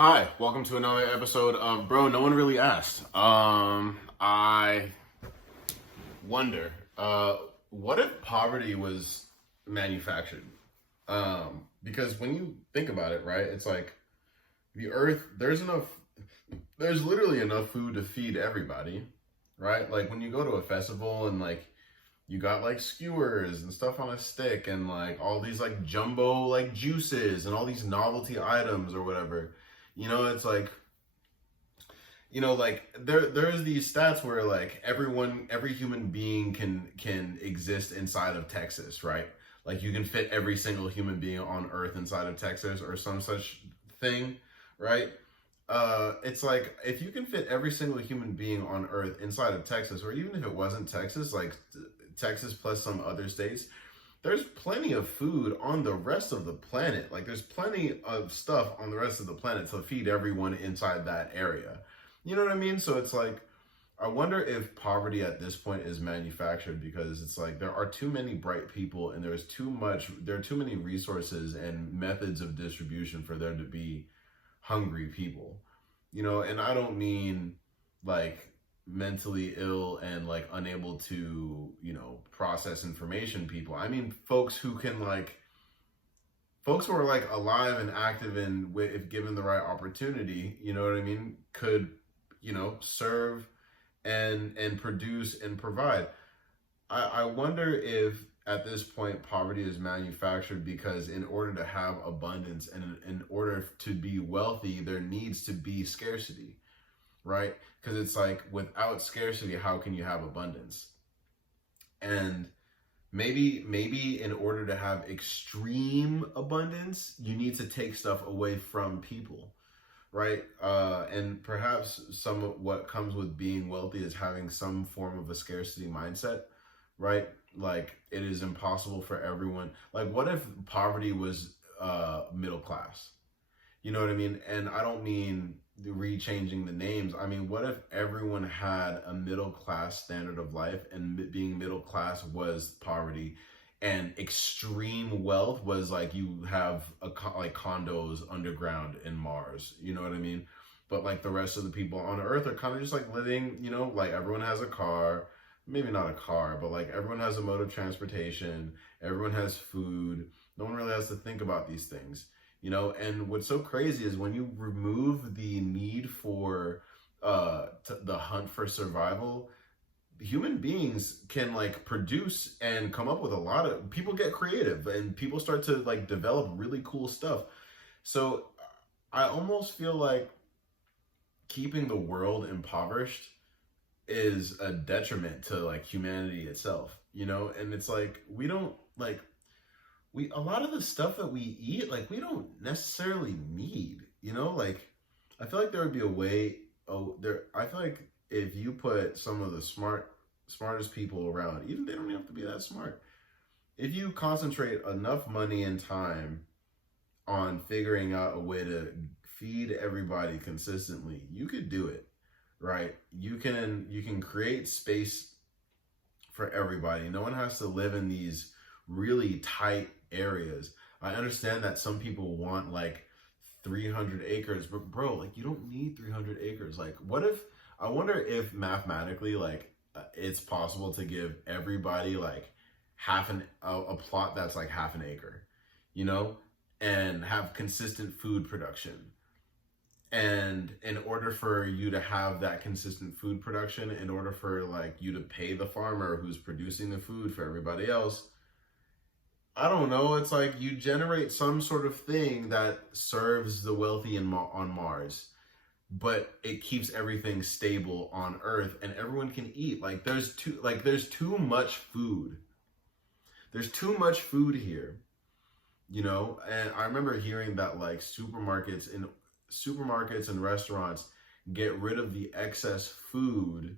Hi, welcome to another episode of Bro, No One Really Asked. I wonder, what if poverty was manufactured? Because when you think about it, right, it's like the earth, there's literally enough food to feed everybody, right? Like when you go to a festival and like you got like skewers and stuff on a stick and like all these like jumbo like juices and all these novelty items or whatever. It's like like there's these stats where like every human being can exist inside of Texas, right? Like you can fit every single human being on Earth inside of Texas or some such thing, right? It's like if you can fit every single human being on Earth inside of Texas, or even if it wasn't Texas, like Texas plus some other states, there's plenty of food on the rest of the planet. Like there's plenty of stuff on the rest of the planet to feed everyone inside that area. You know what I mean? So it's like, I wonder if poverty at this point is manufactured, because it's like there are too many bright people and there are too many resources and methods of distribution for there to be hungry people. And I don't mean like mentally ill and like unable to, process information people. I mean folks who are like alive and active and if given the right opportunity, you know what I mean, could, serve and produce and provide. I wonder if at this point poverty is manufactured because in order to have abundance and in order to be wealthy, there needs to be scarcity, right? Because it's like without scarcity, how can you have abundance? And maybe in order to have extreme abundance, you need to take stuff away from people, right? And perhaps some of what comes with being wealthy is having some form of a scarcity mindset, right? Like it is impossible for everyone. Like what if poverty was middle class? You know what I mean? And I don't mean rechanging the names. I mean, what if everyone had a middle class standard of life, and being middle class was poverty, and extreme wealth was like you have like condos underground in Mars. You know what I mean? But like the rest of the people on Earth are kind of just like living, like everyone has a car, maybe not a car, but like everyone has a mode of transportation, everyone has food. No one really has to think about these things. And what's so crazy is when you remove the need for the hunt for survival, human beings can like produce and come up with a lot of, people get creative and people start to like develop really cool stuff. So I almost feel like keeping the world impoverished is a detriment to like humanity itself, and it's like we don't like a lot of the stuff that we eat, like we don't necessarily need, like I feel like there would be a way. I feel like if you put some of the smartest people around, even they don't even have to be that smart, if you concentrate enough money and time on figuring out a way to feed everybody consistently, you could do it, right? You can create space for everybody. No one has to live in these really tight areas. I understand that some people want like 300 acres, but bro, like you don't need 300 acres. Like I wonder if mathematically like it's possible to give everybody like a plot that's like half an acre, and have consistent food production. And in order for you to have that consistent food production, in order for like you to pay the farmer who's producing the food for everybody else, I don't know, it's like you generate some sort of thing that serves the wealthy on Mars, but it keeps everything stable on Earth and everyone can eat. Like there's too much food. There's too much food here, and I remember hearing that like supermarkets and restaurants get rid of the excess food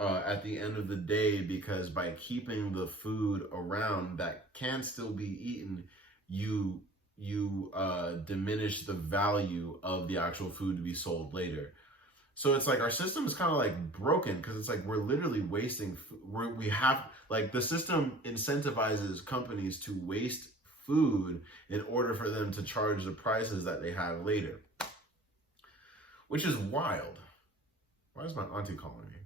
at the end of the day, because by keeping the food around that can still be eaten, you diminish the value of the actual food to be sold later. So it's like our system is kind of like broken, because it's like we're literally wasting. We have like the system incentivizes companies to waste food in order for them to charge the prices that they have later. which is wild. Why is my auntie calling me?